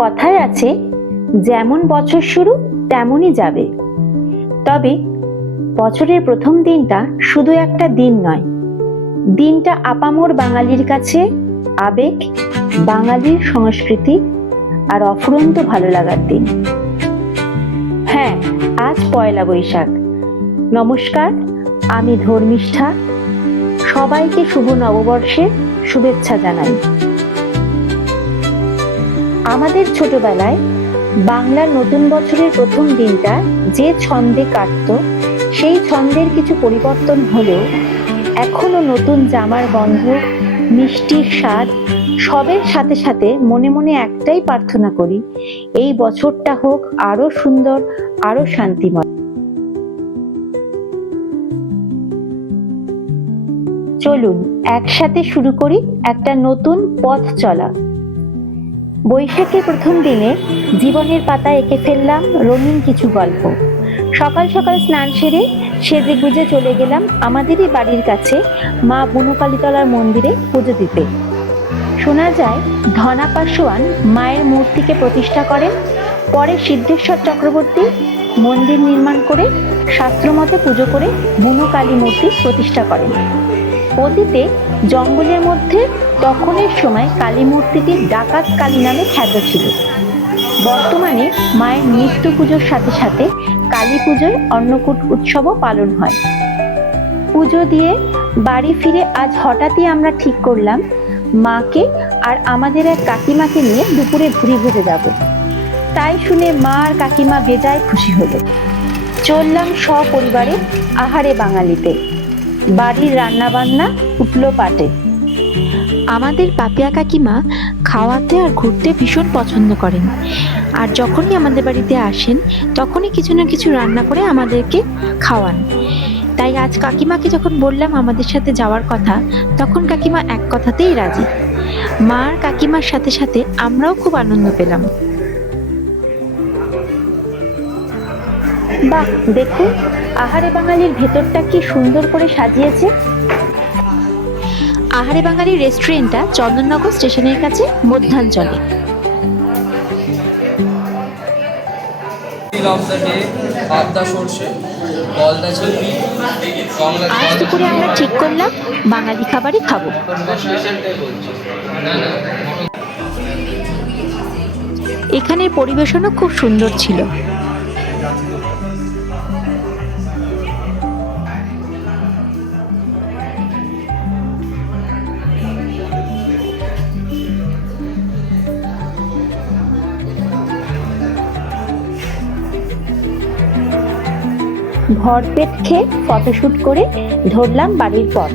কথায় আছে, যেমন বছর শুরু তেমনই যাবে। তবে বছরের প্রথম দিনটা শুধু একটা দিন নয়, দিনটা আপামর বাঙালির কাছে আবেগ, বাঙালির সংস্কৃতি আর অফুরন্ত ভালো লাগার দিন। হ্যাঁ, আজ পয়লা বৈশাখ। নমস্কার, আমি ধর্মিষ্ঠা। সবাইকে শুভ নববর্ষের শুভেচ্ছা জানাই। আমাদের ছোটবেলায় বাংলার নতুন বছরের প্রথম দিনটা যে ছন্দে কাটতো, সেই ছন্দের কিছু পরিবর্তন হলেও এখনো নতুন জামার গন্ধ, মিষ্টির স্বাদ সবের সাথে সাথে মনে মনে একটাই প্রার্থনা করি, এই বছরটা হোক আরো সুন্দর, আরো শান্তিময়। চলুন একসাথে শুরু করি একটা নতুন পথ চলা। বৈশাখের প্রথম দিনে জীবনের পাতায় এঁকে ফেললাম রঙিন কিছু গল্প। সকাল সকাল স্নান সেরে সেজে গুজে চলে গেলাম আমাদেরই বাড়ির কাছে মা বুনোকালীতলার মন্দিরে পুজো দিতে। শোনা যায় ধনা পাশোয়ান মায়ের মূর্তিকে প্রতিষ্ঠা করেন, পরে সিদ্ধেশ্বর চক্রবর্তী মন্দির নির্মাণ করে শাস্ত্রমতে পুজো করে বুনোকালী মূর্তি প্রতিষ্ঠা করেন। অতীতে জঙ্গলের মধ্যে তখনের সময় কালী মূর্তিটি ডাকাত কালী নামে খ্যাত ছিল। বর্তমানে মায়ের নিত্য পুজোর সাথে সাথে কালী পুজোর অন্নকূট উৎসবও পালন হয়। পুজো দিয়ে বাড়ি ফিরে আজ হঠাৎই আমরা ঠিক করলাম মাকে আর আমাদের এক কাকিমাকে নিয়ে দুপুরে ভুরি ভুজে যাব। তাই শুনে মা আর কাকিমা বেজায় খুশি হলো। চললাম সপরিবারে আহারে বাঙালিতে। বাড়ির রান্না বান্না উঠলো পাটে। আমাদের পাপিয়া কাকিমা খাওয়াতে আর ঘুরতে ভীষণ পছন্দ করেন, আর যখনই আমাদের বাড়িতে আসেন তখনই কিছু না কিছু রান্না করে আমাদেরকে খাওয়ান। তাই আজ কাকিমাকে যখন বললাম আমাদের সাথে যাওয়ার কথা, তখন কাকিমা এক কথাতেই রাজি। মা আর কাকিমার সাথে সাথে আমরাও খুব আনন্দ পেলাম। বাহ, দেখুন আহারে বাঙালির ভেতরটা কি সুন্দর করে সাজিয়েছে। আহারে বাঙালির রেস্টুরেন্টটা চন্দননগর স্টেশনের কাছে মধ্যাঞ্চলে। আজ দুপুরে আমরা ঠিক করলাম বাঙালি খাবারই খাবো। এখানের পরিবেশনও খুব সুন্দর ছিল। ভরপেট খেয়ে ফটোশুট করে ধরলাম বাড়ির পথ।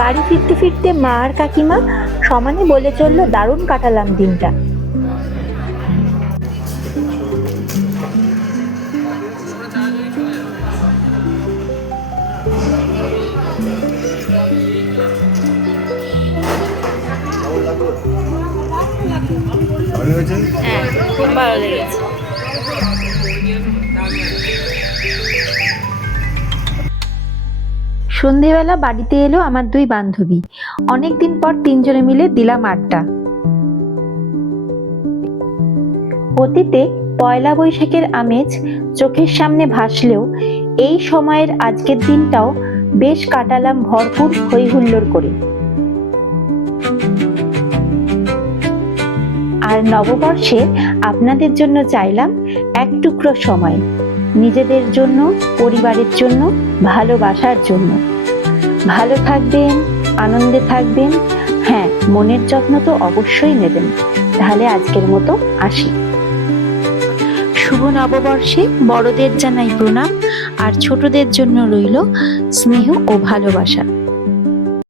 বাড়ি ফিরতে ফিরতে মা আর কাকিমা সমানে বলে চললো দারুণ কাটালাম দিনটা। হ্যাঁ, খুব ভালো লেগেছে। সন্ধেবেলা বাড়িতে এলো আমার দুই বান্ধবী। অনেকদিন পর তিনজনে মিলে দিলাম আড্ডা। অতীতে পয়লা বৈশাখের আমেজ চোখের সামনে ভাসলেও এই সময়ের আজকের দিনটাও বেশ কাটালাম ভরপুর হই হুল্লোড় করে। আর নববর্ষে আপনাদের জন্য চাইলাম এক টুকরো সময়, নিজেদের জন্য, পরিবারের জন্য, ভালোবাসার জন্য। ভালো থাকবেন, আনন্দে থাকবেন। হ্যাঁ, মনের যত্ন তো অবশ্যই নেবেন। তাহলে আজকের মতো আসি। শুভ নববর্ষে বড়দের জানাই প্রণাম, আর ছোটদের জন্য রইল স্নেহ ও ভালোবাসা।